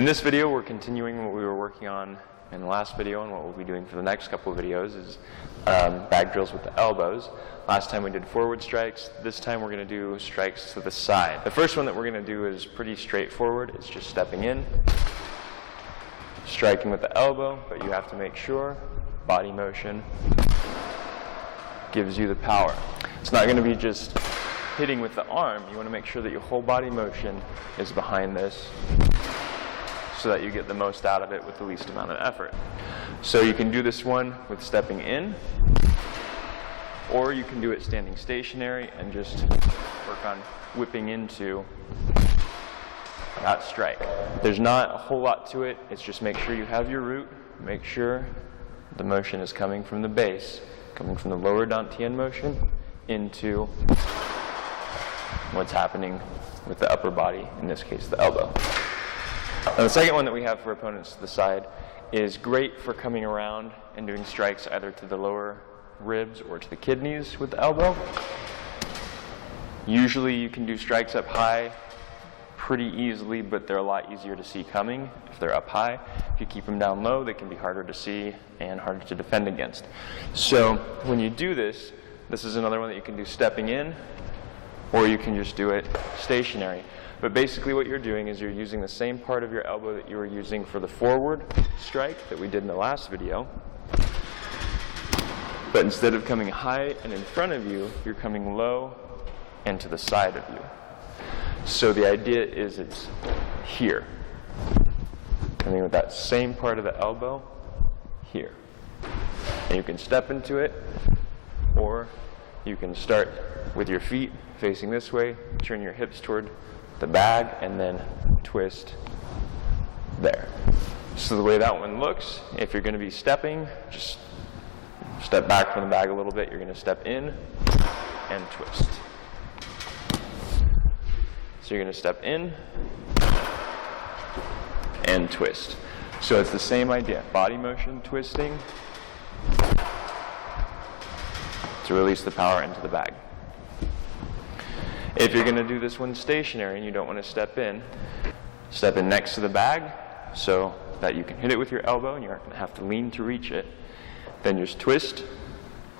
In this video, we're continuing what we were working on in the last video, and what we'll be doing for the next couple of videos is bag drills with the elbows. Last time we did forward strikes. This time we're going to do strikes to the side. The first one that we're going to do is pretty straightforward. It's just stepping in, striking with the elbow, but you have to make sure body motion gives you the power. It's not going to be just hitting with the arm. You want to make sure that your whole body motion is behind this so that you get the most out of it with the least amount of effort. So you can do this one with stepping in, or you can do it standing stationary and just work on whipping into that strike. There's not a whole lot to it. It's just make sure you have your root, make sure the motion is coming from the base, coming from the lower dantian motion into what's happening with the upper body, in this case the elbow. Now, the second one that we have for opponents to the side is great for coming around and doing strikes either to the lower ribs or to the kidneys with the elbow. Usually you can do strikes up high pretty easily, but they're a lot easier to see coming if they're up high. If you keep them down low, they can be harder to see and harder to defend against. So when you do this, this is another one that you can do stepping in, or you can just do it stationary. But basically what you're doing is you're using the same part of your elbow that you were using for the forward strike that we did in the last video. But instead of coming high and in front of you, you're coming low and to the side of you. So the idea is it's here. Coming with that same part of the elbow here. And you can step into it, or you can start with your feet facing this way, turn your hips toward the bag, and then twist there. So the way that one looks, if you're going to be stepping, just step back from the bag a little bit. You're going to step in and twist. So you're going to step in and twist. So it's the same idea. Body motion, twisting to release the power into the bag. If you're going to do this one stationary and you don't want to step in next to the bag so that you can hit it with your elbow and you aren't going to have to lean to reach it. Then you just twist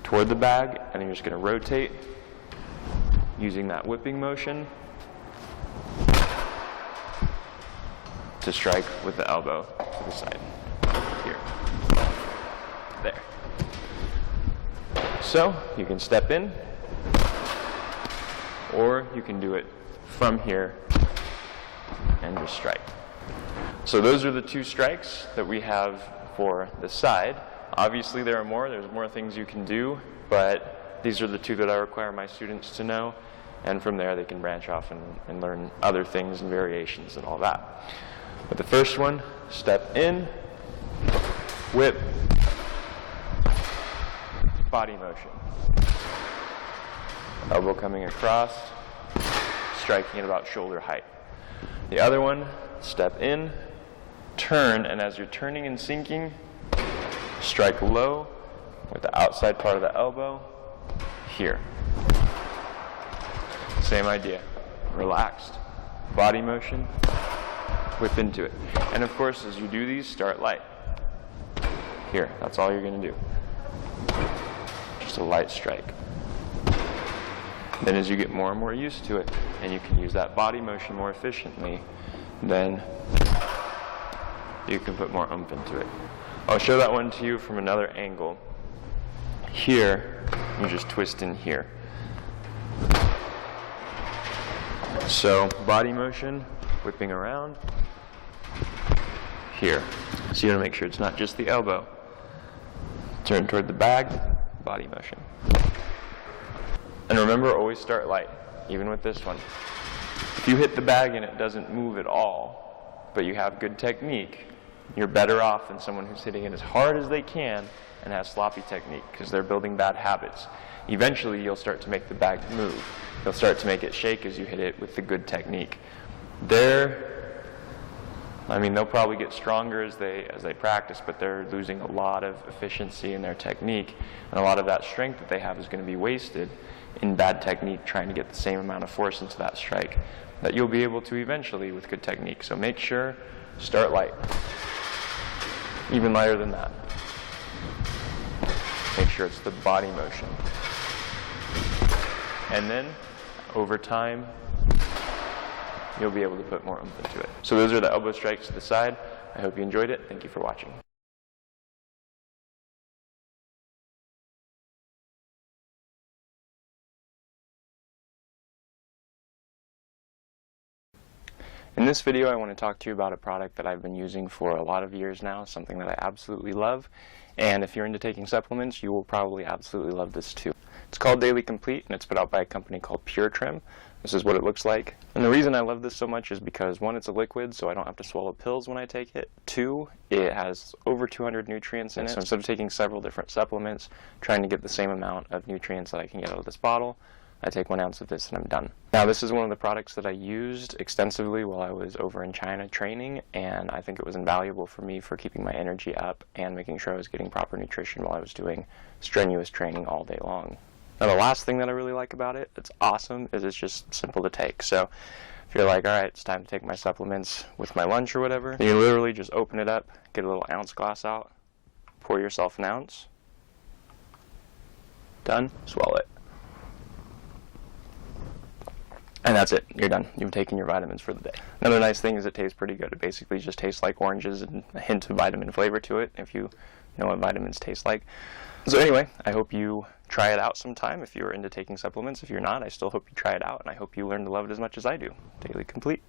toward the bag, and then you're just going to rotate using that whipping motion to strike with the elbow to the side. Here. There. So you can step in, or you can do it from here and just strike. So those are the two strikes that we have for the side. Obviously there are more, there's more things you can do, but these are the two that I require my students to know, and from there they can branch off and learn other things and variations and all that. But the first one, step in, whip, body motion. Elbow coming across, striking at about shoulder height. The other one, step in, turn, and as you're turning and sinking, strike low with the outside part of the elbow here. Same idea. Relaxed. Body motion. Whip into it. And of course, as you do these, start light. Here, that's all you're going to do. Just a light strike. Then as you get more and more used to it, and you can use that body motion more efficiently, then you can put more oomph into it. I'll show that one to you from another angle. Here, you just twist in here. So body motion, whipping around, here. So you want to make sure it's not just the elbow. Turn toward the bag, body motion. And remember, always start light, even with this one. If you hit the bag and it doesn't move at all, but you have good technique, you're better off than someone who's hitting it as hard as they can and has sloppy technique, because they're building bad habits. Eventually, you'll start to make the bag move. You'll start to make it shake as you hit it with the good technique. They'll probably get stronger as they practice, but they're losing a lot of efficiency in their technique, and a lot of that strength that they have is going to be wasted in bad technique trying to get the same amount of force into that strike that you'll be able to eventually with good technique. So make sure Start light. Even lighter than that. Make sure it's the body motion. And then, over time, you'll be able to put more oomph into it. So those are the elbow strikes to the side. I hope you enjoyed it. Thank you for watching. In this video, I want to talk to you about a product that I've been using for a lot of years now, something that I absolutely love. And if you're into taking supplements, you will probably absolutely love this too. It's called Daily Complete, and it's put out by a company called Pure Trim. This is what it looks like. And the reason I love this so much is because, one, it's a liquid, so I don't have to swallow pills when I take it. Two, it has over 200 nutrients in it. So instead of taking several different supplements, trying to get the same amount of nutrients that I can get out of this bottle, I take 1 ounce of this and I'm done. Now, this is one of the products that I used extensively while I was over in China training, and I think it was invaluable for me for keeping my energy up and making sure I was getting proper nutrition while I was doing strenuous training all day long. Now, the last thing that I really like about it, that's awesome, is it's just simple to take. So if you're like, all right, it's time to take my supplements with my lunch or whatever, you literally just open it up, get a little ounce glass out, pour yourself an ounce, done, swallow it. And that's it. You're done. You've taken your vitamins for the day. Another nice thing is it tastes pretty good. It basically just tastes like oranges and a hint of vitamin flavor to it, if you know what vitamins taste like. So anyway, I hope you try it out sometime if you're into taking supplements. If you're not, I still hope you try it out, and I hope you learn to love it as much as I do. Daily Complete.